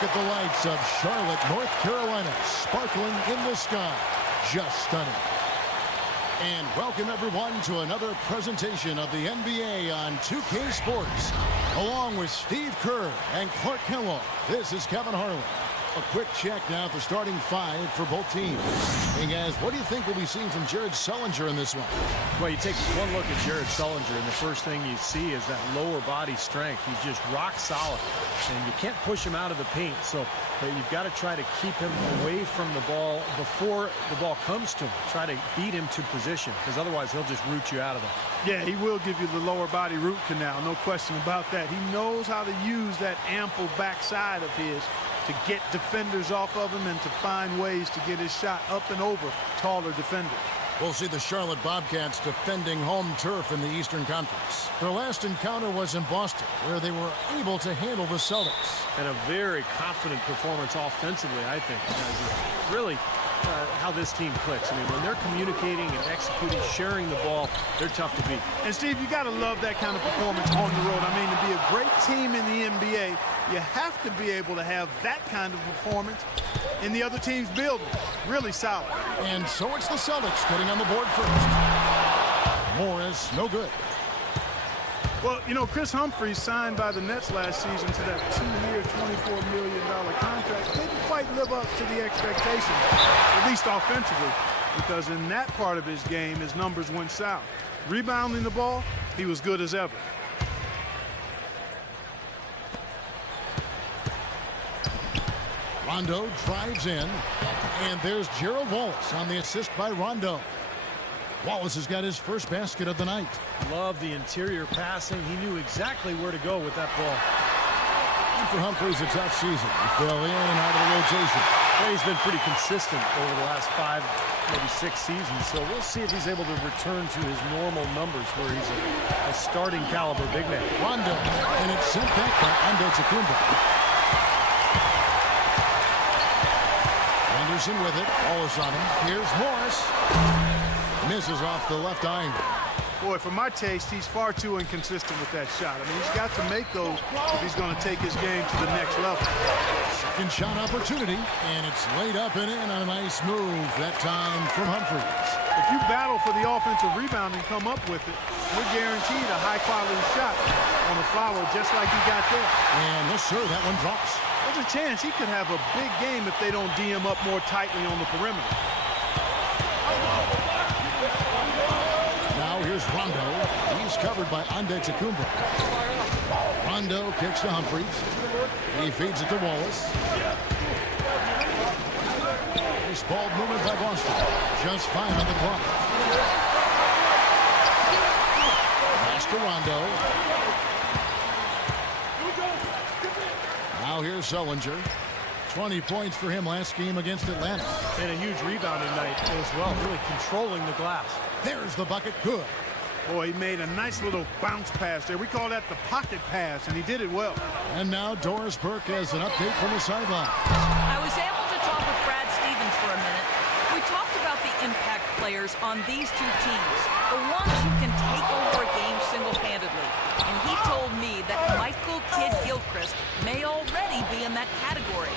Look at the lights of Charlotte, North Carolina, sparkling in the sky. Just stunning. And welcome, everyone, to another presentation of the NBA on 2K Sports. Along with Steve Kerr and Clark Kellogg, this is Kevin Harlan. A quick check now at the starting five for both teams. Hey guys, what do you think we'll be seeing from Jared Sullinger in this one? Well, you take one look at Jared Sullinger, and the first thing you see is that lower body strength. He's just rock solid, and you can't push him out of the paint. So you've got to try to keep him away from the ball before the ball comes to him. Try to beat him to position, because otherwise he'll just root you out of there. Yeah, he will give you the lower body root canal, no question about that. He knows how to use that ample backside of his to get defenders off of him and to find ways to get his shot up and over taller defenders. We'll see the Charlotte Bobcats defending home turf in the Eastern Conference. Their last encounter was in Boston, where they were able to handle the Celtics. And a very confident performance offensively, I think. Really how this team clicks. I mean, when they're communicating and executing, sharing the ball, they're tough to beat. And Steve, you got to love that kind of performance on the road. I mean, to be a great team in the NBA, you have to be able to have that kind of performance in the other team's building. Really solid. And so it's the Celtics getting on the board first. Morris, no good. Well, you know, Chris Humphries signed by the Nets last season to that 2-year, $24 million contract. Didn't quite live up to the expectations, at least offensively, because in that part of his game, his numbers went south. Rebounding the ball, he was good as ever. Rondo drives in, and there's Gerald Wallace on the assist by Rondo. Wallace has got his first basket of the night. Love the interior passing. He knew exactly where to go with that ball. And for Humphries, a tough season. He fell in and out of the rotation. Well, he's been pretty consistent over the last 5, maybe 6 seasons. So we'll see if he's able to return to his normal numbers where he's a starting caliber big man. Rondo, and it's sent back by Antetokounmpo. Anderson with it. Wallace on him. Here's Morris. Misses off the left iron. Boy, for my taste, he's far too inconsistent with that shot. I mean, he's got to make those if he's going to take his game to the next level. Second shot opportunity, and it's laid up and in on a nice move, that time from Humphries. If you battle for the offensive rebound and come up with it, you're guaranteed a high-quality shot on a follow just like he got there. And yes, sir, that one drops. There's a chance he could have a big game if they don't D him up more tightly on the perimeter. Now here's Rondo. He's covered by Antetokounmpo. Rondo kicks to Humphries. He feeds it to Wallace. Nice ball movement by Boston. Just 5 on the clock. Pass to Rondo. Now here's Sullinger. 20 points for him last game against Atlanta. And a huge rebounding night as well, really controlling the glass. There's the bucket. Good. Boy, he made a nice little bounce pass there. We call that the pocket pass, and he did it well. And now Doris Burke has an update from the sideline. I was able to talk with Brad Stevens for a minute. We talked about the impact players on these two teams, the ones who can take over a game single-handedly. And he told me that Michael Kidd-Gilchrist may already be in that category.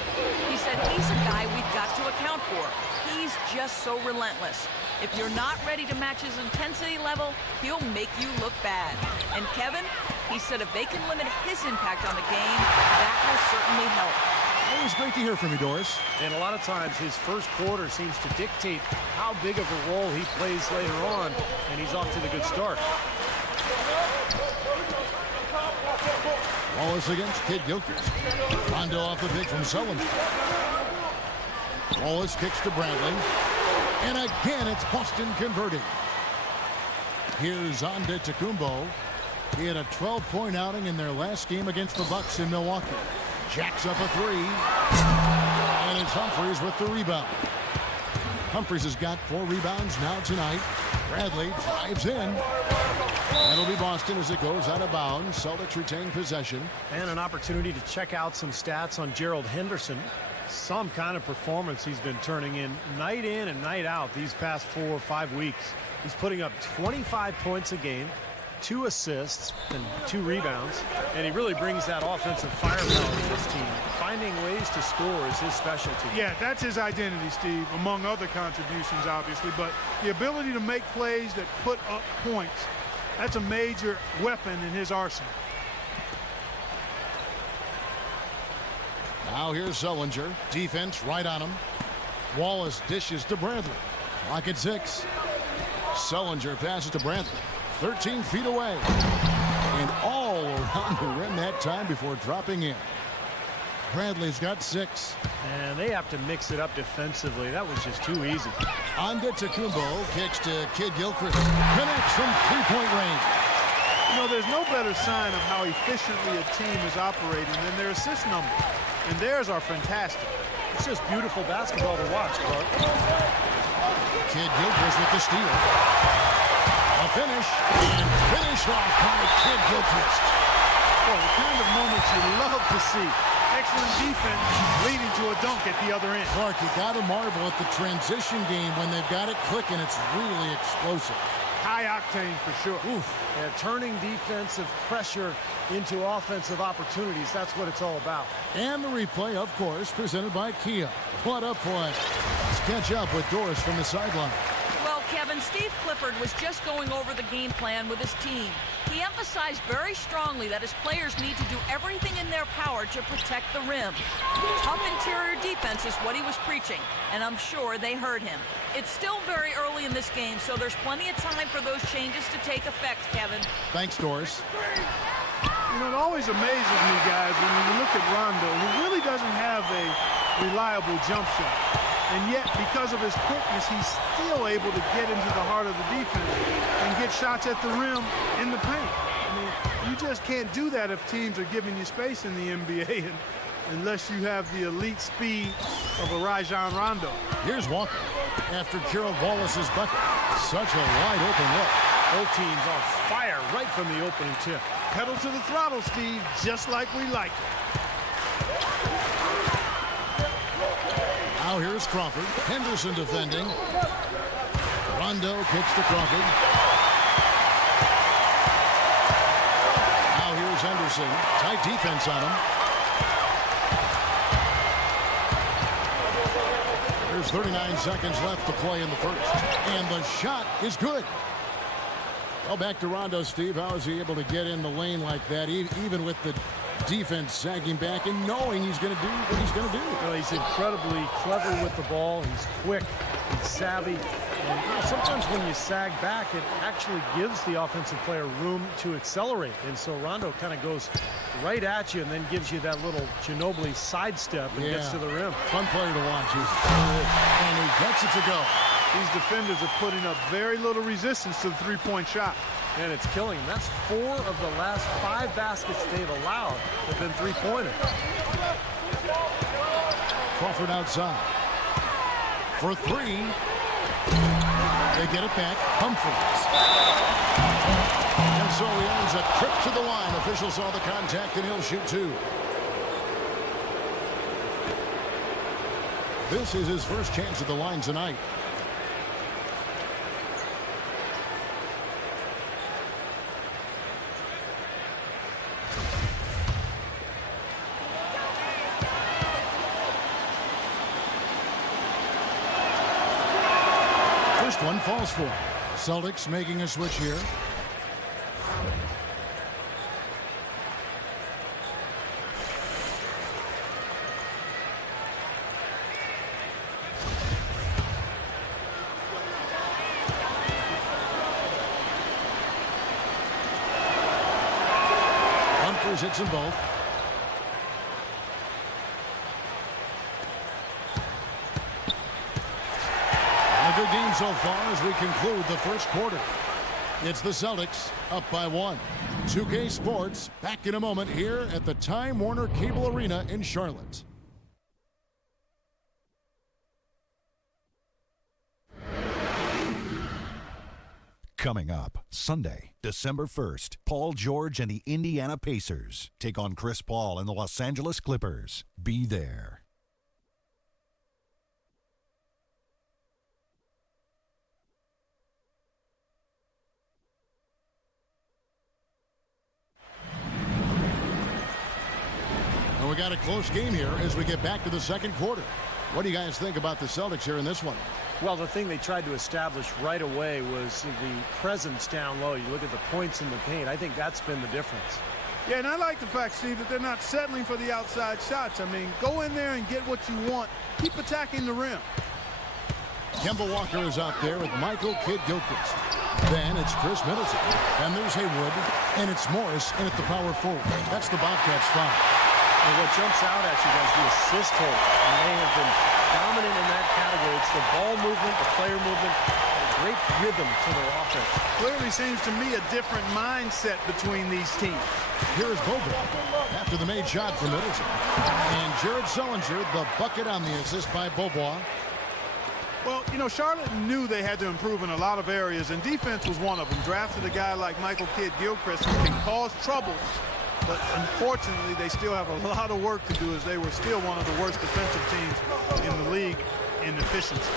He said he's a guy we've got to account for. He's just so relentless. If you're not ready to match his intensity level, he'll make you look bad. And Kevin, he said if they can limit his impact on the game, that will certainly help. Always great to hear from you, Doris. And a lot of times his first quarter seems to dictate how big of a role he plays later on, and he's off to the good start. Wallace against Kidd-Gilchrist. Rondo off the pick from Sullinger. Wallace kicks to Bradley. And again, it's Boston converting. Here's Antetokounmpo. He had a 12-point outing in their last game against the Bucks in Milwaukee. Jacks up a 3. And it's Humphries with the rebound. Humphries has got 4 rebounds now tonight. Bradley drives in. That'll be Boston as it goes out of bounds. Celtics retain possession. And an opportunity to check out some stats on Gerald Henderson. Some kind of performance he's been turning in and night out these past 4 or 5 weeks. He's putting up 25 points a game, 2 assists and 2 rebounds, and he really brings that offensive firepower to this team. Finding ways to score is his specialty. Yeah, that's his identity, Steve, among other contributions, obviously. But the ability to make plays that put up points, that's a major weapon in his arsenal. Now here's Sullinger. Defense right on him. Wallace dishes to Bradley. Clock at 6. Sullinger passes to Bradley. 13 feet away. And all around the rim that time before dropping in. Bradley's got 6. And they have to mix it up defensively. That was just too easy. Antetokounmpo kicks to Kid Gilchrist. Connects from three-point range. You know, there's no better sign of how efficiently a team is operating than their assist numbers. And theirs are fantastic. It's just beautiful basketball to watch, Clark. Kid Gilchrist with the steal. A finish. And finished off by Kid Gilchrist. Well, the kind of moments you love to see. Excellent defense leading to a dunk at the other end. Clark, you got to marvel at the transition game when they've got it clicking. It's really explosive. High octane for sure. Oof. Yeah, turning defensive pressure into offensive opportunities. That's what it's all about. And the replay, of course, presented by Kia. What a play. Let's catch up with Doris from the sideline. Well, Kevin, Steve Clifford was just going over the game plan with his team. He emphasized very strongly that his players need to do everything in their power to protect the rim. Tough interior defense is what he was preaching, and I'm sure they heard him. It's still very early in this game, so there's plenty of time for those changes to take effect, Kevin. Thanks, Doris. You know, it always amazes me, guys, when you look at Rondo, who really doesn't have a reliable jump shot. And yet, because of his quickness, he's still able to get into the heart of the defense and get shots at the rim in the paint. I mean, you just can't do that if teams are giving you space in the NBA unless you have the elite speed of a Rajon Rondo. Here's Walker after Gerald Wallace's bucket. Such a wide open look. Both teams on fire right from the opening tip. Pedal to the throttle, Steve, just like we like it. Now here's Crawford. Henderson defending. Rondo kicks to Crawford. Now here's Henderson. Tight defense on him. There's 39 seconds left to play in the first. And the shot is good. Well, back to Rondo, Steve. How is he able to get in the lane like that, even with the defense sagging back and knowing he's going to do what he's going to do? Well, he's incredibly clever with the ball. He's quick, he's savvy. And you know, sometimes when you sag back, it actually gives the offensive player room to accelerate. And so Rondo kind of goes right at you and then gives you that little Ginobili sidestep and gets to the rim. Fun player to watch. And he gets it to go. These defenders are putting up very little resistance to the three-point shot. And it's killing them. That's 4 of the last 5 baskets they've allowed have been three-pointers. Crawford outside. For 3. They get it back. Humphries. And so he earns a trip to the line. Officials saw the contact and he'll shoot 2. This is his first chance at the line tonight. One falls for him. Celtics making a switch here. Humphries hits them both. A good game so far as we conclude the first quarter. It's the Celtics up by 1. 2K Sports back in a moment here at the Time Warner Cable Arena in Charlotte. Coming up Sunday, December 1st, Paul George and the Indiana Pacers take on Chris Paul and the Los Angeles Clippers. Be there. we got a close game here as we get back to the second quarter. What do you guys think about the Celtics here in this one? Well, the thing they tried to establish right away was the presence down low. You look at the points in the paint. I think that's been the difference. Yeah, and I like the fact, Steve, that they're not settling for the outside shots. I mean, go in there and get what you want. Keep attacking the rim. Kemba Walker is out there with Michael Kidd-Gilchrist. Then it's Chris Middleton. Then there's Haywood. And it's Morris in at the power forward. That's the Bobcats' foul. And what jumps out at you guys, the assist hole. And they have been dominant in that category. It's the ball movement, the player movement, great rhythm to their offense. Clearly seems to me a different mindset between these teams. Here's Bogut after the made shot for Middleton. And Jared Sullinger, the bucket on the assist by Bobois. Well, you know, Charlotte knew they had to improve in a lot of areas, and defense was one of them. Drafted a guy like Michael Kidd-Gilchrist who can cause trouble. But unfortunately, they still have a lot of work to do as they were still one of the worst defensive teams in the league in efficiency.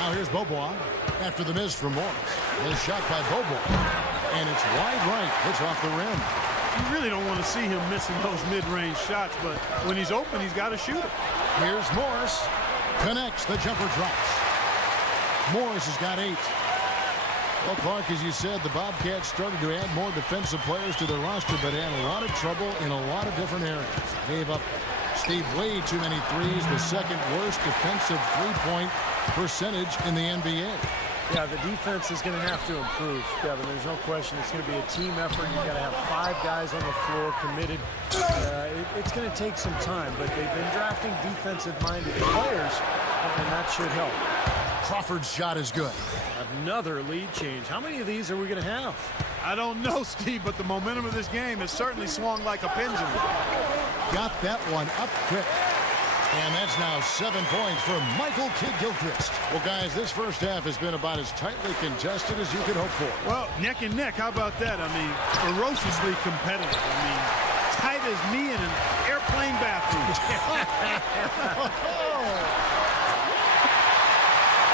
Now here's Bobois after the miss from Morris. The shot by Bobois. And it's wide right. It's off the rim. You really don't want to see him missing those mid-range shots, but when he's open, he's got to shoot it. Here's Morris. Connects. The jumper drops. Morris has got 8. Well, Clark, as you said, the Bobcats started to add more defensive players to their roster, but had a lot of trouble in a lot of different areas. Gave up, Steve, way too many threes, the second worst defensive three-point percentage in the NBA. Yeah, the defense is going to have to improve, Kevin. There's no question. It's going to be a team effort. You've got to have 5 guys on the floor committed. It's going to take some time, but they've been drafting defensive-minded players, and that should help. Crawford's shot is good. Another lead change. How many of these are we going to have? I don't know, Steve, but the momentum of this game has certainly swung like a pendulum. Got that one up quick. And that's now 7 points for Michael Kidd-Gilchrist. Well, guys, this first half has been about as tightly contested as you could hope for. Well, neck and neck, how about that? I mean, ferociously competitive. I mean, tight as me in an airplane bathroom.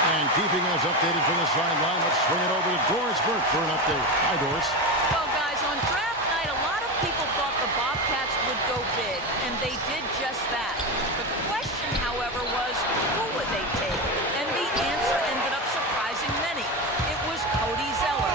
And keeping us updated from the sideline, let's swing it over to Doris Burke for an update. Hi, Doris. Well, guys, on draft night, a lot of people thought the Bobcats would go big, and they did just that. The question, however, was who would they take? And the answer ended up surprising many. It was Cody Zeller.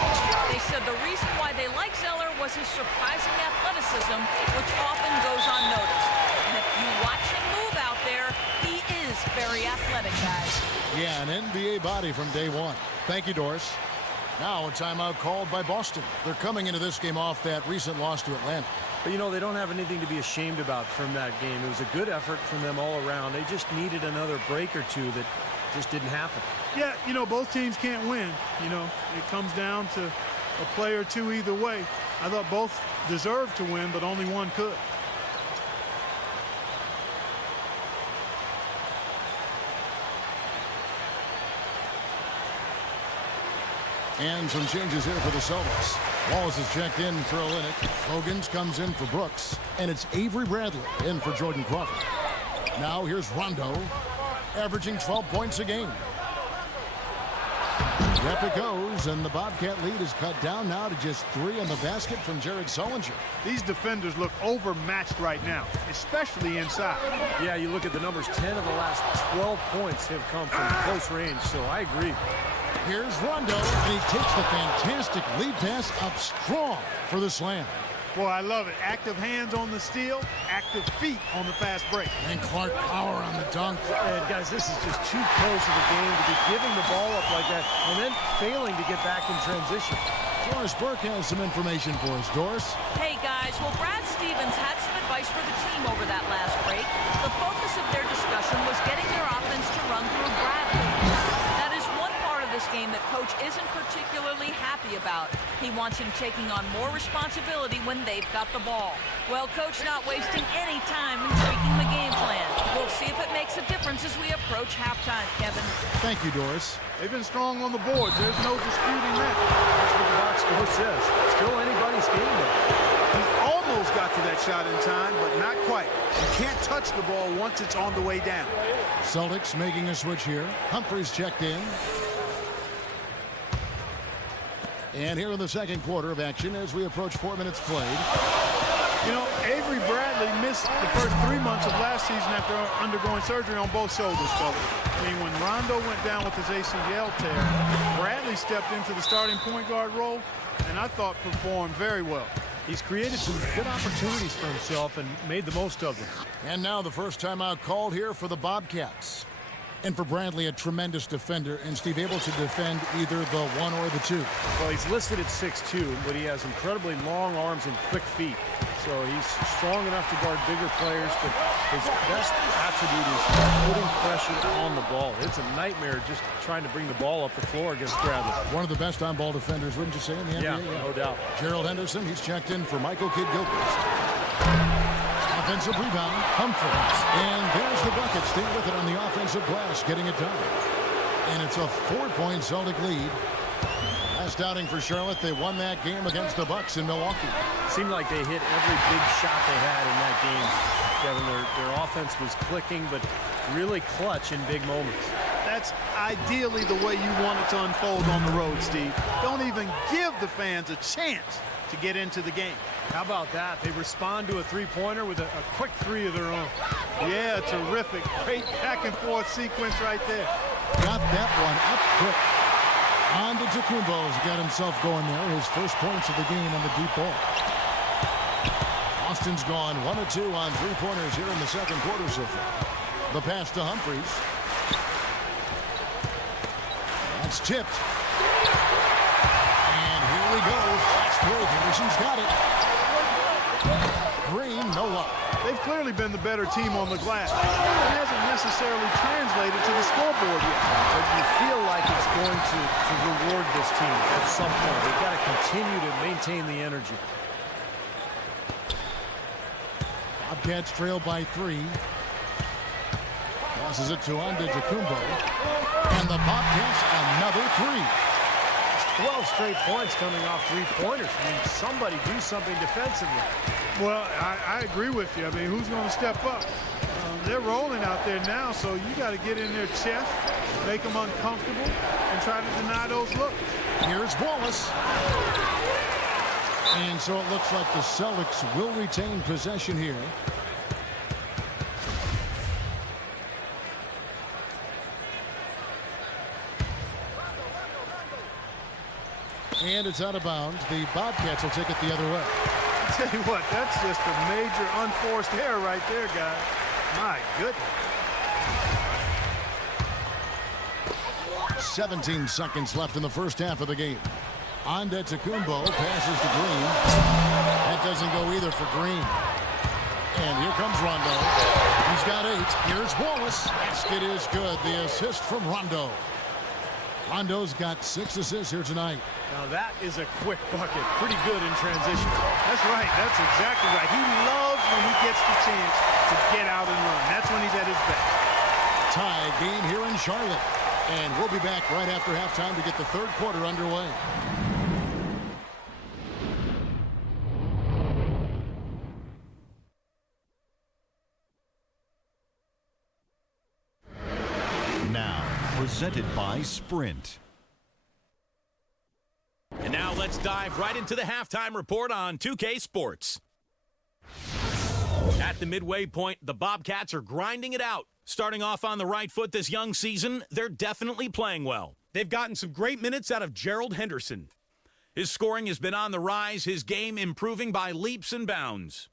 They said the reason why they like Zeller was his surprising athleticism, which often goes unnoticed. And if you watch him move out there, he is very athletic, guys. Yeah, an NBA body from day one. Thank you, Doris. Now a timeout called by Boston. They're coming into this game off that recent loss to Atlanta. But, you know, they don't have anything to be ashamed about from that game. It was a good effort from them all around. They just needed another break or two that just didn't happen. Yeah, you know, both teams can't win. You know, it comes down to a play or two either way. I thought both deserved to win, but only one could. And some changes here for the Celtics. Wallace is checked in for Olynyk. Hogans comes in for Brooks. And it's Avery Bradley in for Jordan Crawford. Now here's Rondo, averaging 12 points a game. Up it goes, and the Bobcat lead is cut down now to just 3 on the basket from Jared Sullinger. These defenders look overmatched right now, especially inside. Yeah, you look at the numbers, 10 of the last 12 points have come from close range, so I agree. Here's Rondo, and he takes the fantastic lead pass up strong for the slam. Boy, I love it. Active hands on the steal, active feet on the fast break. And Clark Power on the dunk. And guys, this is just too close of a game to be giving the ball up like that and then failing to get back in transition. Doris Burke has some information for us. Doris? Hey, guys. Well, Brad Stevens had some advice for the team over that last break. The focus of their discussion was getting their offense to run through Bradley. That is one part of this game that Coach isn't particularly happy about. He wants him taking on more responsibility when they've got the ball. Well, Coach not wasting any time in tweaking the game plan. We'll see if it makes a difference as we approach halftime, Kevin. Thank you, Doris. They've been strong on the board. There's no disputing that. That's what the box score says. Still anybody's game, though. He almost got to that shot in time, but not quite. You can't touch the ball once it's on the way down. Celtics making a switch here. Humphries checked in. And here in the second quarter of action as we approach 4 minutes played. You know, Avery Bradley missed missed the first 3 months of last season after undergoing surgery on both shoulders, fellas. I mean, when Rondo went down with his ACL tear, Bradley stepped into the starting point guard role, and I thought performed very well. He's created some good opportunities for himself and made the most of them. And now the first timeout called here for the Bobcats. And for Bradley, a tremendous defender, and Steve able to defend either the 1 or the 2. Well, he's listed at 6'2", but he has incredibly long arms and quick feet. So he's strong enough to guard bigger players, but his best attribute is putting pressure on the ball. It's a nightmare just trying to bring the ball up the floor against Bradley. One of the best on-ball defenders, wouldn't you say, in the NBA? Yeah, no doubt. Gerald Henderson, he's checked in for Michael Kidd-Gilchrist. Offensive rebound, Humphries. And there's the bucket. Stay with it on the offensive glass, getting it done. And it's a 4-point Celtic lead. Last outing for Charlotte, they won that game against the Bucks in Milwaukee. Seemed like they hit every big shot they had in that game. Kevin, their offense was clicking, but really clutch in big moments. That's ideally the way you want it to unfold on the road, Steve. Don't even give the fans a chance to get into the game. How about that? They respond to a three-pointer with a quick three of their own. Yeah, terrific. Great back-and-forth sequence right there. Got that one up quick. On to Tacumbo's got himself going there. His first points of the game on the deep ball. Austin's gone 1 of 2 on three-pointers here in the second quarter so far. The pass to Humphries. That's tipped. And here we go. Fast break. Henderson's got it. Green, no luck. They've clearly been the better team on the glass. It hasn't necessarily translated to the scoreboard yet. But you feel like it's going to reward this team at some point. They've got to continue to maintain the energy. Bobcats trail by 3. Passes it to Antetokounmpo. And the Bobcats another 3. 12 straight points coming off three-pointers. I mean, somebody do something defensively. Well, I agree with you. I mean, who's going to step up? They're rolling out there now, so you got to get in their chest, make them uncomfortable, and try to deny those looks. Here's Wallace. And so it looks like the Celtics will retain possession here. And it's out of bounds. The Bobcats will take it the other way. I tell you what, that's just a major unforced error right there, guys. My goodness. 17 seconds left in the first half of the game. Antetokounmpo passes to Green. That doesn't go either for Green. And here comes Rondo. He's got 8. Here's Wallace. Basket is good. The assist from Rondo. Rondo's got 6 assists here tonight. Now that is a quick bucket. Pretty good in transition. That's right. That's exactly right. He loves when he gets the chance to get out and run. That's when he's at his best. Tie game here in Charlotte. And we'll be back right after halftime to get the third quarter underway. Now, presented by Sprint. And now let's dive right into the halftime report on 2K Sports. At the midway point, the Bobcats are grinding it out. Starting off on the right foot this young season, they're definitely playing well. They've gotten some great minutes out of Gerald Henderson. His scoring has been on the rise, his game improving by leaps and bounds.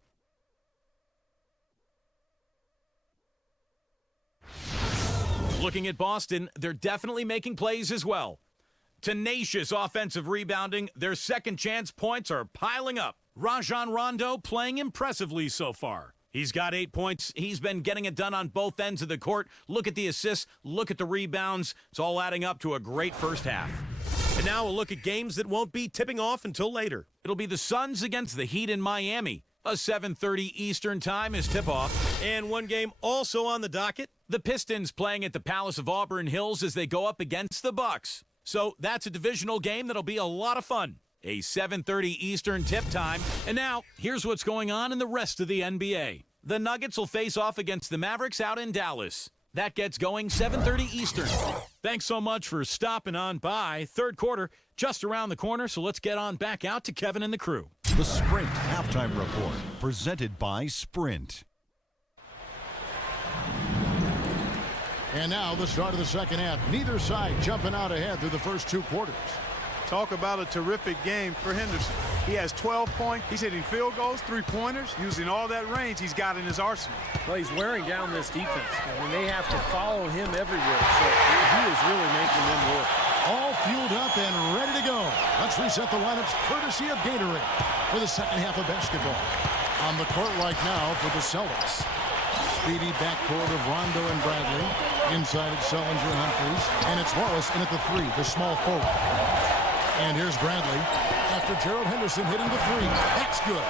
Looking at Boston, they're definitely making plays as well. Tenacious offensive rebounding, their second chance points are piling up. Rajon Rondo playing impressively so far. He's got 8 points. He's been getting it done on both ends of the court. Look at the assists. Look at the rebounds. It's all adding up to a great first half. And now we'll look at games that won't be tipping off until later. It'll be the Suns against the Heat in Miami. A 7:30 Eastern time is tip-off. And one game also on the docket. The Pistons playing at the Palace of Auburn Hills as they go up against the Bucks. So that's a divisional game that'll be a lot of fun. A 7:30 Eastern tip time. And now, here's what's going on in the rest of the NBA. The Nuggets will face off against the Mavericks out in Dallas. That gets going 7:30 Eastern. Thanks so much for stopping on by. Third quarter just around the corner, so let's get on back out to Kevin and the crew. The Sprint Halftime Report, presented by Sprint. And now the start of the second half. Neither side jumping out ahead through the first 2 quarters. Talk about a terrific game for Henderson. He has 12 points. He's hitting field goals, 3-pointers, using all that range he's got in his arsenal. Well, he's wearing down this defense. I mean, they have to follow him everywhere, so he is really making them work. All fueled up and ready to go. Let's reset the lineups courtesy of Gatorade for the second half of basketball. On the court right now for the Celtics. Speedy backcourt of Rondo and Bradley. Inside it's Sellinger and Humphries. And it's Wallace in at the 3, the small forward. And here's Bradley after Gerald Henderson hitting the 3. That's good.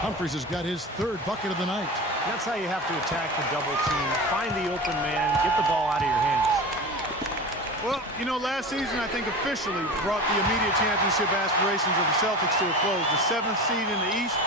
Humphries has got his 3rd bucket of the night. That's how you have to attack the double team. Find the open man, get the ball out of your hands. Well, you know, last season I think officially brought the immediate championship aspirations of the Celtics to a close. The 7th seed in the East,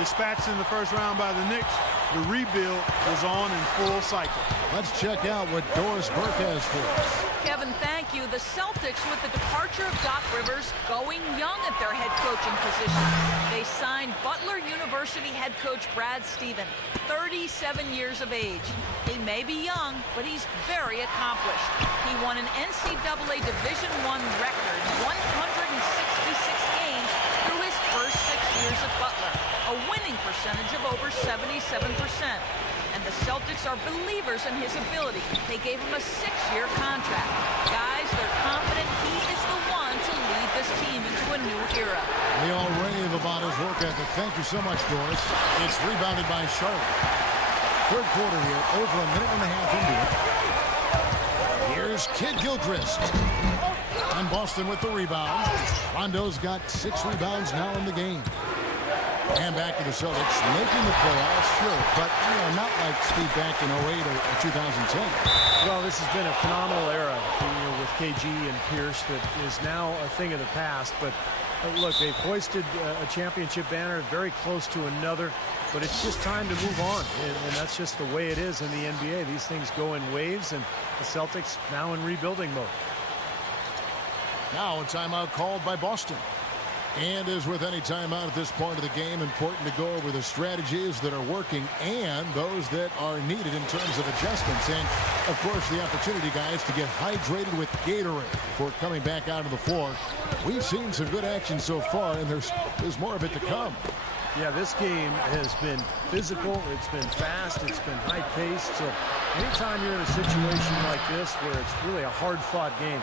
dispatched in the first round by the Knicks. The rebuild was on in full cycle. Let's check out what Doris Burke has for us. Kevin, thank you. The Celtics, with the departure of Doc Rivers, going young at their head coaching position. They signed Butler University head coach Brad Stevens, 37 years of age. He may be young, but he's very accomplished. He won an NCAA Division I record, 166 games through his first 6 years at Butler, a winning percentage of over 77%. And the Celtics are believers in his ability. They gave him a 6-year contract. Guys, they're confident he is the one to lead this team into a new era. They all rave about his work ethic. Thank you so much, Doris. It's rebounded by Charlotte. 3rd quarter here, over a minute and a half into it. Here's Kid Gilchrist. And Boston with the rebound. Rondo's got 6 rebounds now in the game. And back to the Celtics, making the playoffs, sure, but not like Steve back in 08 or 2010. Well, this has been a phenomenal era, with KG and Pierce that is now a thing of the past. But look, they've hoisted a championship banner, very close to another. But it's just time to move on, and that's just the way it is in the NBA. These things go in waves, and the Celtics now in rebuilding mode. Now a timeout called by Boston. And as with any timeout at this point of the game, important to go over the strategies that are working and those that are needed in terms of adjustments. And, of course, the opportunity, guys, to get hydrated with Gatorade before coming back out of the floor. We've seen some good action so far, and there's more of it to come. Yeah, this game has been physical, it's been fast, it's been high-paced. So anytime you're in a situation like this where it's really a hard-fought game,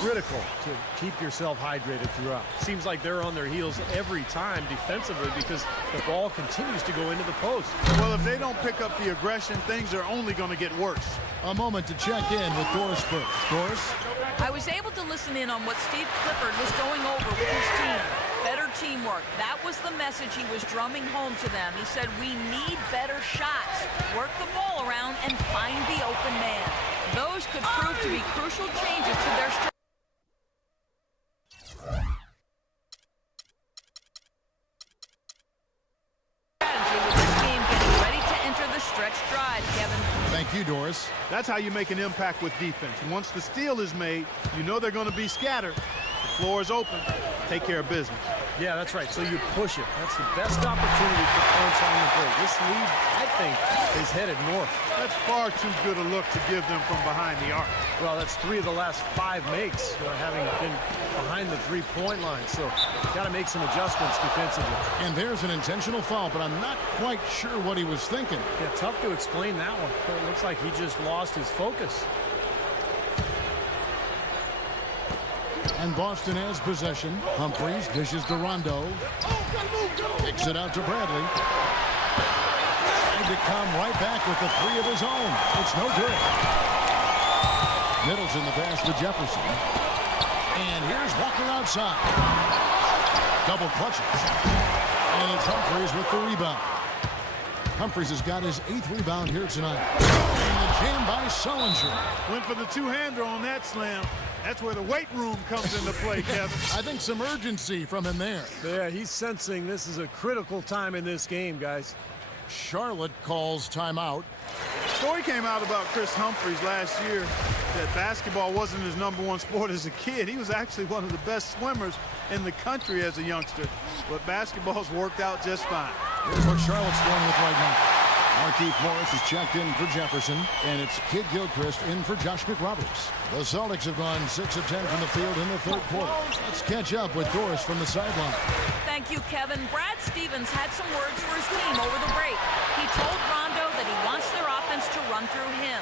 critical to keep yourself hydrated throughout. Seems like they're on their heels every time defensively because the ball continues to go into the post. Well, if they don't pick up the aggression, things are only going to get worse. A moment to check in with Doris Burke. Doris? I was able to listen in on what Steve Clifford was going over with his team. Better teamwork. That was the message he was drumming home to them. He said, we need better shots. Work the ball around and find the open man. Those could prove to be crucial changes to their strategy. With this game getting ready to enter the stretch drive, Kevin. Thank you, Doris. That's how you make an impact with defense. Once the steal is made, you know they're going to be scattered. The floor is open. Take care of business. Yeah, that's right. So you push it. That's the best opportunity for points on the break. This lead, I think, is headed north. That's far too good a look to give them from behind the arc. Well, that's 3 of the last 5 makes, having been behind the 3-point line. So got to make some adjustments defensively. And there's an intentional foul, but I'm not quite sure what he was thinking. Yeah, tough to explain that one. It looks like he just lost his focus. And Boston has possession. Humphries dishes to Rondo. Kicks it out to Bradley. Trying to come right back with the 3 of his own. It's no good. Middleton the pass to Jefferson. And here's Walker outside. Double clutches. And it's Humphries with the rebound. Humphries has got his 8th rebound here tonight. And the jam by Sellinger. Went for the two-hander on that slam. That's where the weight room comes into play, Kevin. I think some urgency from him there. Yeah, he's sensing this is a critical time in this game, guys. Charlotte calls timeout. Story came out about Chris Humphries last year that basketball wasn't his #1 sport as a kid. He was actually one of the best swimmers in the country as a youngster. But basketball's worked out just fine. Here's what Charlotte's dealing with right now. Markieff Morris is checked in for Jefferson, and it's Kid Gilchrist in for Josh McRoberts. The Celtics have gone 6 of 10 from the field in the third quarter. Let's catch up with Doris from the sideline. Thank you, Kevin. Brad Stevens had some words for his team over the break. He told Rondo that he wants their offense to run through him.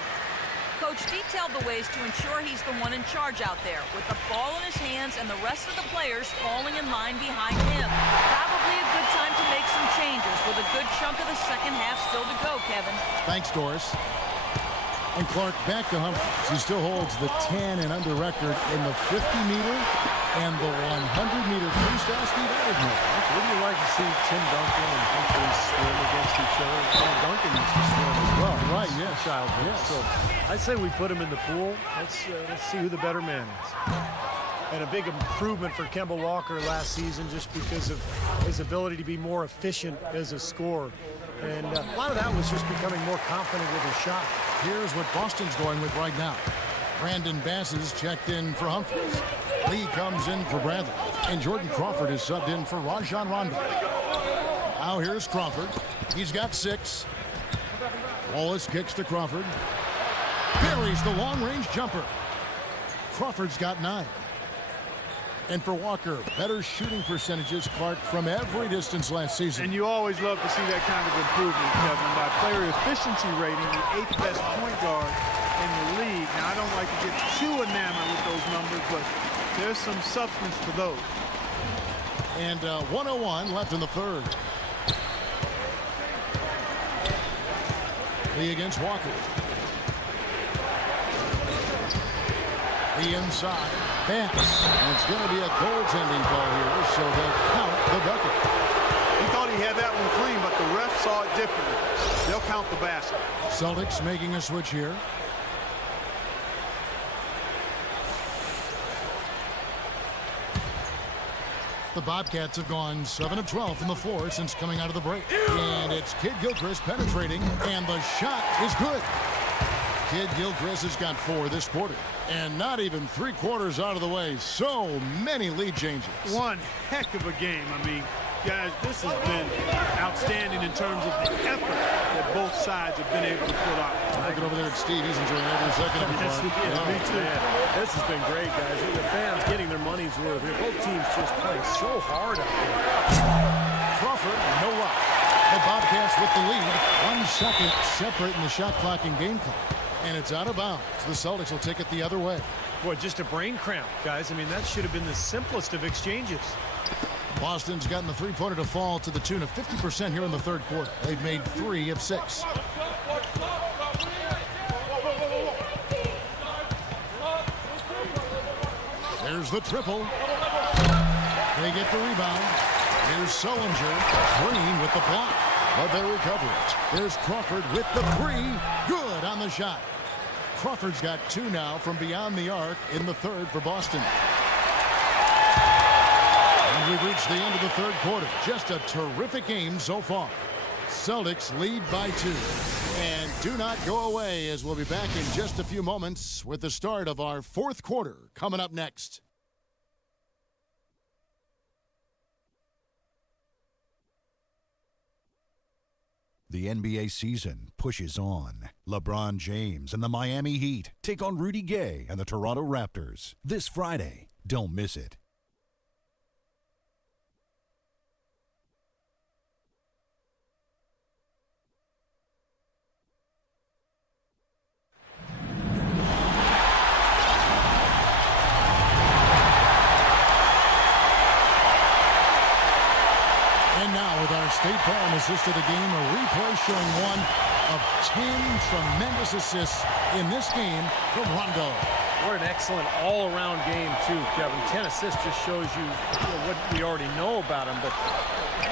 Coach detailed the ways to ensure he's the one in charge out there, with the ball in his hands and the rest of the players falling in line behind him. Probably a good time to make some changes, with a good chunk of the second half still to go, Kevin. Thanks, Doris. And Clark, back to Humphries. He still holds the 10 and under record in the 50-meter and the 100-meter freestyle. Steve, I didn't know. Wouldn't you like to see Tim Duncan and Humphries swim against each other? Tim Duncan used to swim as well. Right, yes. Childhood. Yes. So I'd say we put him in the pool. Let's see who the better man is. And a big improvement for Kemba Walker last season just because of his ability to be more efficient as a scorer. And a lot of that was just becoming more confident with his shot. Here's what Boston's going with right now. Brandon Bass is checked in for Humphries. Lee comes in for Bradley. And Jordan Crawford is subbed in for Rajon Rondo. Now here's Crawford. He's got 6. Wallace kicks to Crawford. Buries the long-range jumper. Crawford's got 9. And for Walker, better shooting percentages, Clark, from every distance last season. And you always love to see that kind of improvement, Kevin. By player efficiency rating, the 8th best point guard in the league. Now, I don't like to get too enamored with those numbers, but there's some substance to those. And 1:01 left in the third. Lee against Walker. The inside. Bass. And it's going to be a goaltending call here, so they'll count the bucket. He thought he had that one clean, but the ref saw it differently. They'll count the basket. Celtics making a switch here. The Bobcats have gone 7 of 12 from the floor since coming out of the break. And it's Kid Gilchrist penetrating, and the shot is good. Kid Gilchrist has got 4 this quarter. And not even 3/4 out of the way. So many lead changes. One heck of a game. I mean, guys, this has been outstanding in terms of the effort that both sides have been able to put out. Looking over there at Steve. He's enjoying every second of it. Me too. This has been great, guys. The fans getting their money's worth here. Both teams just playing so hard out there. Crawford, no luck. The Bobcats with the lead. 1 second separating the shot clock and game clock. And it's out of bounds. The Celtics will take it the other way. Boy, just a brain cramp, guys. I mean, that should have been the simplest of exchanges. Boston's gotten the three-pointer to fall to the tune of 50% here in the third quarter. They've made 3 of 6. There's the triple. They get the rebound. Here's Sullinger. Green with the block. But they recover it. There's Crawford with the 3. Good on the shot. Crawford's got 2 now from beyond the arc in the third for Boston. And we've reached the end of the third quarter. Just a terrific game so far. Celtics lead by 2. And do not go away, as we'll be back in just a few moments with the start of our fourth quarter coming up next. The NBA season pushes on. LeBron James and the Miami Heat take on Rudy Gay and the Toronto Raptors this Friday. Don't miss it. State Farm assisted the game, a replay showing one of 10 tremendous assists in this game from Rondo. What an excellent all-around game, too, Kevin. 10 assists just shows you, what we already know about him, but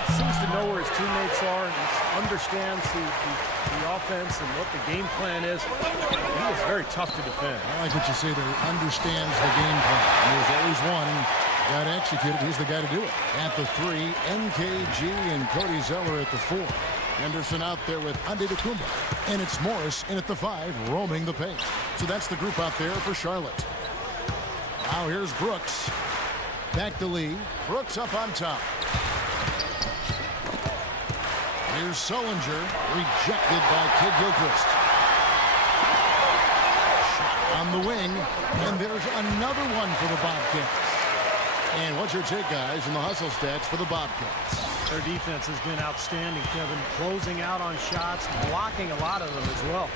he seems to know where his teammates are and understands the offense and what the game plan is. He is very tough to defend. I like what you say there. Understands the game plan. And there's always one. And got to execute it. He's the guy to do it. At the 3, MKG and Cody Zeller at the 4. Henderson out there with Antetokounmpo. And it's Morris in at the 5, roaming the paint. So that's the group out there for Charlotte. Now here's Brooks. Back to Lee. Brooks up on top. Here's Sullinger, rejected by Kid Gilchrist. Shot on the wing, and there's another one for the Bobcats. And what's your take, guys, in the hustle stats for the Bobcats? Their defense has been outstanding, Kevin. Closing out on shots, blocking a lot of them as well.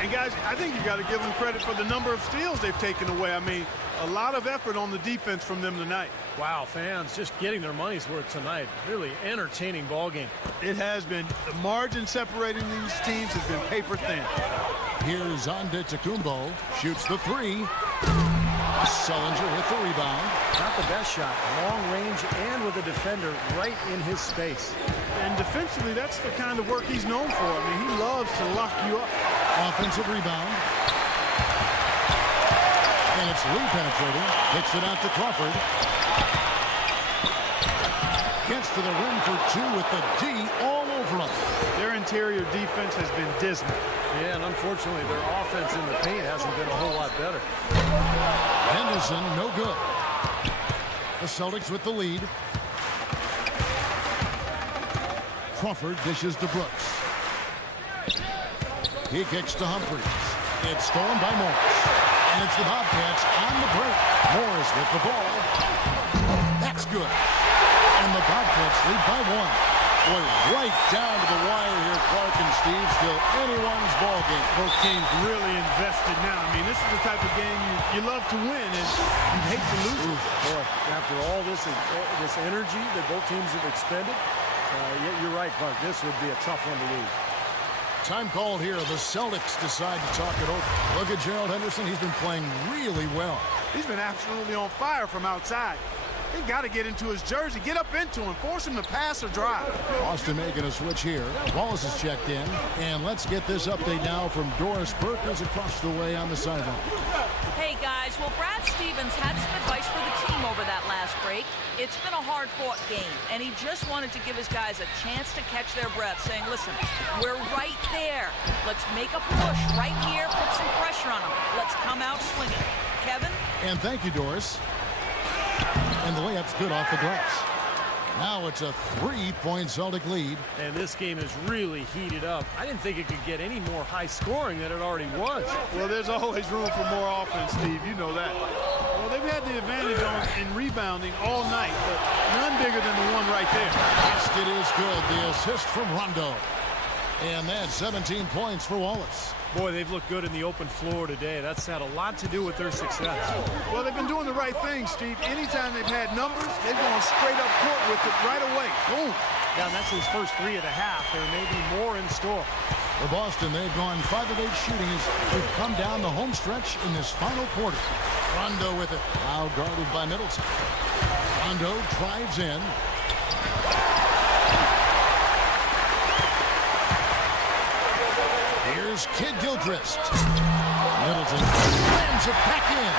And, guys, I think you've got to give them credit for the number of steals they've taken away. I mean, a lot of effort on the defense from them tonight. Wow, fans just getting their money's worth tonight. Really entertaining ball game. It has been. The margin separating these teams has been paper thin. Here's Antetokounmpo, shoots the three. Sullinger with the rebound. Not the best shot. Long range and with a defender right in his space. And defensively, that's the kind of work he's known for. I mean, he loves to lock you up. Offensive rebound. And it's Lee penetrating. Kicks it out to Crawford. Gets to the rim for two with the D all over him. Their interior defense has been dismal. Yeah, and unfortunately, their offense in the paint hasn't been a whole lot better. Henderson, no good. The Celtics with the lead. Crawford dishes to Brooks. He kicks to Humphries. It's stolen by Morris. And it's the Bobcats on the break. Morris with the ball. That's good. And the Bobcats lead by one. Boy, right down to the wire here, Clark and Steve. Still anyone's ball game. Both teams really invested now. I mean, this is the type of game you love to win, and you hate to lose it. Boy, after all this energy that both teams have expended, you're right, Clark. This would be a tough one to lose. Time called here. The Celtics decide to talk it over. Look at Gerald Henderson. He's been playing really well. He's been absolutely on fire from outside. They've got to get into his jersey, get up into him, force him to pass or drive. Boston making a switch here. Wallace is checked in. And let's get this update now from Doris Burke, who's across the way on the sideline. Hey, guys. Well, Brad Stevens had some advice for the team over that last break. It's been a hard-fought game, and he just wanted to give his guys a chance to catch their breath, saying, listen, we're right there. Let's make a push right here, put some pressure on them. Let's come out swinging. Kevin? And thank you, Doris. And the layup's good off the glass. Now it's a 3-point Celtic lead. And this game is really heated up. I didn't think it could get any more high scoring than it already was. Well, there's always room for more offense, Steve. You know that. Well, they've had the advantage in rebounding all night, but none bigger than the one right there. Basket is good. The assist from Rondo. And that's 17 points for Wallace. Boy, they've looked good in the open floor today. That's had a lot to do with their success. Well, they've been doing the right thing, Steve. Anytime they've had numbers, they've gone straight up court with it right away. Boom. Yeah, and that's his first 3 and a half. There may be more in store. For Boston, they've gone 5 of 8 shooting as we've come down the home stretch in this final quarter. Rondo with it. Now guarded by Middleton. Rondo drives in. Here's Kid Gilchrist. Middleton slams it back in.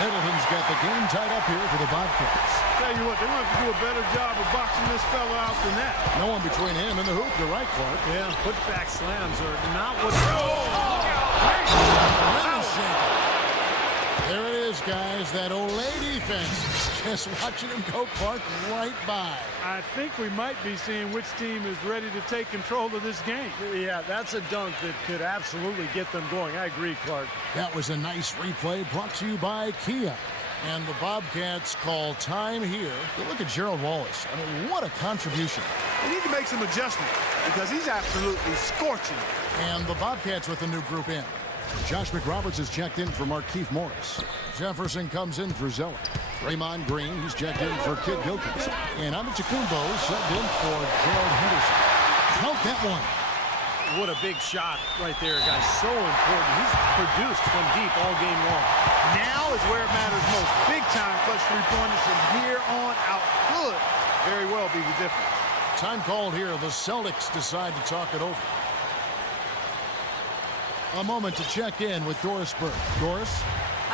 Middleton's got the game tied up here for the Bobcats. Tell you what, they're going to have to do a better job of boxing this fella out than that. No one between him and the hoop. You're right, Clark. Yeah, put-back slams are not what... There it is, guys. That Olay defense. Just watching him go, Clark, right by. I think we might be seeing which team is ready to take control of this game. Yeah, that's a dunk that could absolutely get them going. I agree, Clark. That was a nice replay brought to you by Kia. And the Bobcats call time here. But look at Gerald Wallace. I mean, what a contribution. They need to make some adjustments because he's absolutely scorching. And the Bobcats with a new group in. Josh McRoberts is checked in for Markieff Morris. Jefferson comes in for Zeller. Draymond Green, he's checked in for Kid Gilchrist. And Antetokounmpo subbed in for Gerald Henderson. Count that one. What a big shot right there, guys. So important. He's produced from deep all game long. Now is where it matters most. Big-time clutch three-pointers from here on out could very well be the difference. Time called here. The Celtics decide to talk it over. A moment to check in with Doris Burke. Doris?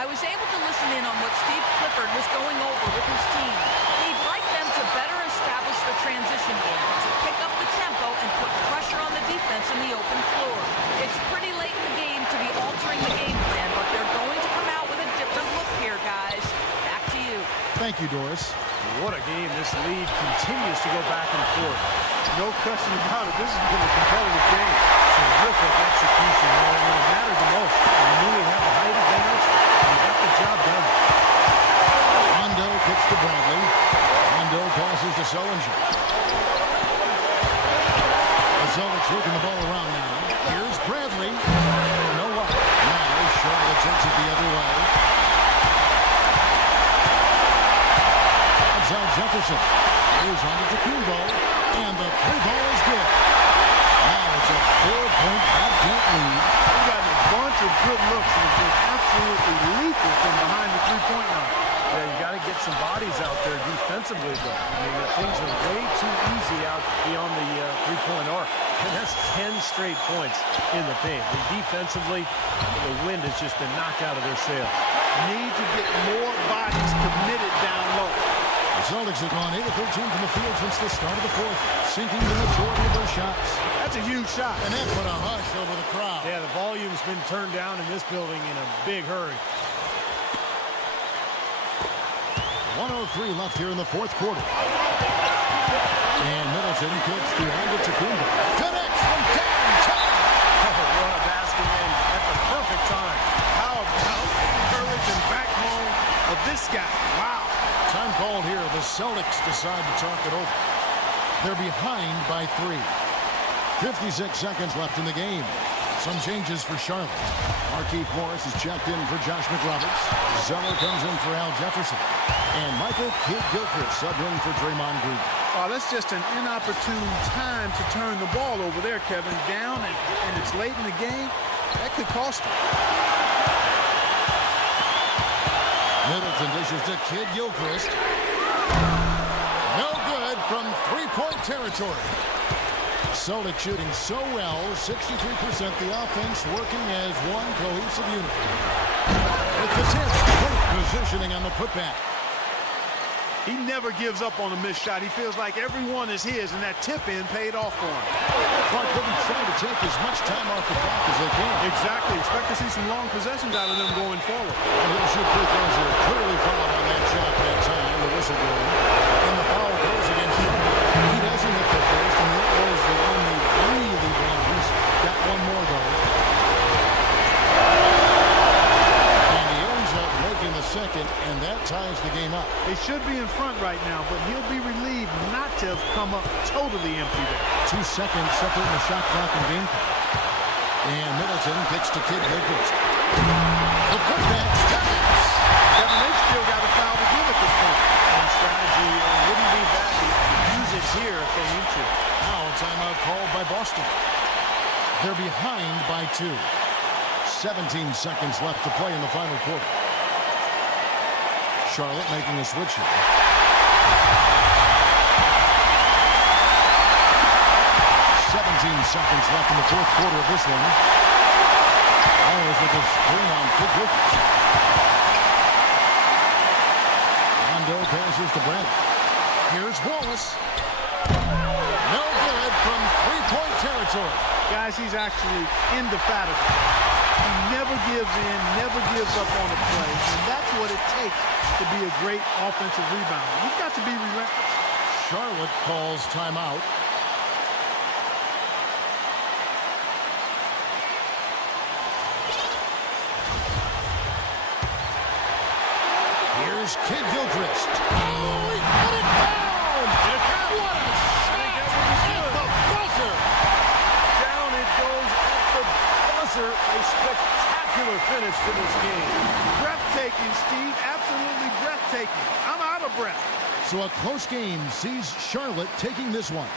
I was able to listen in on what Steve Clifford was going over with his team. He'd like them to better establish the transition game, to pick up the tempo and put pressure on the defense in the open floor. It's pretty late in the game to be altering the game plan, but they're going to come out with a different look here, guys. Back to you. Thank you, Doris. What a game. This lead continues to go back and forth. No question about it. This has been a competitive game. Terrific execution there when it mattered the most. You knew he had the height advantage, and he got the job done. Rondo kicks to Bradley. Rondo passes to Sullinger. The Celtics working the ball around now. Here's Bradley. No luck. Now Charlotte takes it the other way. Outside Jefferson. Here's Antetokounmpo. And the three ball is good. Now it's a 4-point half-court lead. We've gotten a bunch of good looks and it's been absolutely lethal from behind the three-point line. Yeah, you got to get some bodies out there defensively, though. I mean, things are way too easy out beyond the three-point arc. And that's 10 straight points in the paint. And defensively, the wind has just been knocked out of their sails. Need to get more bodies committed down low. The Celtics have gone 8 of 13 from the field since the start of the fourth, sinking the majority of their shots. That's a huge shot. And that put a hush over the crowd. Yeah, the volume's been turned down in this building in a big hurry. 1:03 left here in the fourth quarter. And Middleton kicks to Antetokounmpo. Connects from downtown. Oh, what a basket in at the perfect time. How about the courage and backbone of this guy? Wow. Time called here. The Celtics decide to talk it over. They're behind by 3. 56 seconds left in the game. Some changes for Charlotte. Markieff Morris is checked in for Josh McRoberts. Zeller comes in for Al Jefferson. And Michael Kidd-Gilchrist subbed in for Draymond Green. Oh, that's just an inopportune time to turn the ball over there, Kevin. Down, and it's late in the game. That could cost him. Middleton dishes to Kidd-Gilchrist. No good from three-point territory. Celtics shooting so well, 63%. The offense working as one cohesive unit. With the tip, great positioning on the putback. He never gives up on a missed shot. He feels like everyone is his, and that tip-in paid off for him. Clark will be trying to take as much time off the clock as they can. Exactly. Expect to see some long possessions out of them going forward. And he'll shoot free throws here. Clearly fouled on that shot that time. The whistle going. And the foul goes against him. He doesn't hit the first, and that was the one they really blinds. Got one more, though. And he ends up making the second, and that ties the game up. They should be in front right now, but he'll be relieved not to have come up totally empty there. 2 seconds separating the shot clock and game clock. And Middleton kicks to Kidd-Gilchrist. The putback connects. Kevin, they've still got a foul to give at this point. And strategy wouldn't be bad to use it here if they need to. Now a timeout called by Boston. They're behind by 2. 17 seconds left to play in the final quarter. Charlotte making a switch here. 17 seconds left in the fourth quarter of this one. Always with a screen on Kidd-Gilchrist. Rondo passes to Brent. Here's Wallace. No good from three-point territory. Guys, he's actually indefatigable. He never gives in, never gives up on a play, and that's what it takes to be a great offensive rebounder. You've got to be relentless. Charlotte calls timeout. Here's Kidd-Gilchrist. Oh, he put it down! What a shot! At the buzzer! Down it goes at the buzzer. A spectacular finish to this game. Breathtaking, Steve. Absolutely breathtaking. I'm out of breath. So a close game sees Charlotte taking this one.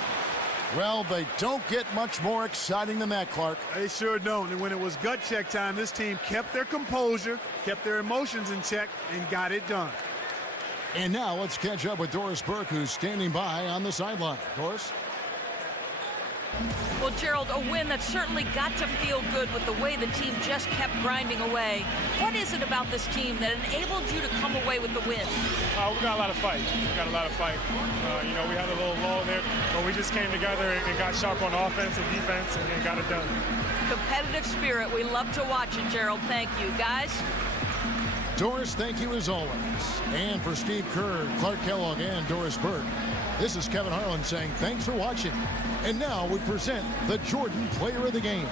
Well, they don't get much more exciting than that, Clark. They sure don't. And when it was gut check time, this team kept their composure, kept their emotions in check, and got it done. And now let's catch up with Doris Burke, who's standing by on the sideline. Doris? Well, Gerald, a win that certainly got to feel good with the way the team just kept grinding away. What is it about this team that enabled you to come away with the win? We got a lot of fight. We had a little lull there, but we just came together and got sharp on offense and defense and got it done. Competitive spirit. We love to watch it, Gerald. Thank you. Guys? Doris, thank you as always. And for Steve Kerr, Clark Kellogg, and Doris Burke, this is Kevin Harlan saying thanks for watching. And now we present the Jordan Player of the Game.